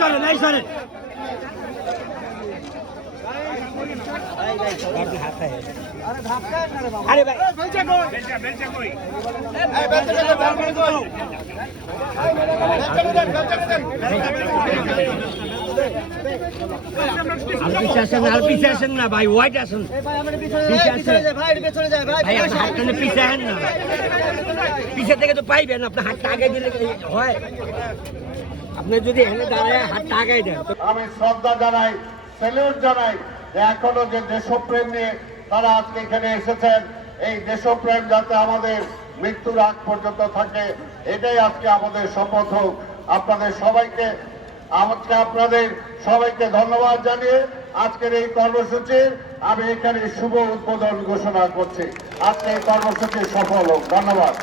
চলে নাই সরে আরে ভাই পিছিয়ে আসেন না ভাই, হোয়াইট আসেন পিছিয়ে আসেন না, পিছিয়ে থেকে তো পাইবেন, আপনার হাতটা আগে দিলে হয়। আপনি যদি এখানে দাঁড়ায় হাতটা আগে দেন। আমি শ্রদ্ধা জানাই, স্যালুট জানাই যে এখনো যে দেশপ্রেম নিয়ে তারা আজকে এখানে এসেছেন, এই দেশপ্রেম যাতে আমাদের মৃত্যুর আগ পর্যন্ত থাকে, এটাই আজকে আমাদের শপথ হোক। আপনাদের সবাইকে ধন্যবাদ জানিয়ে আজকের এই কর্মসূচির আমি এখানে শুভ উদ্বোধন ঘোষণা করছি। আজকে এই কর্মসূচি সফল হোক। ধন্যবাদ।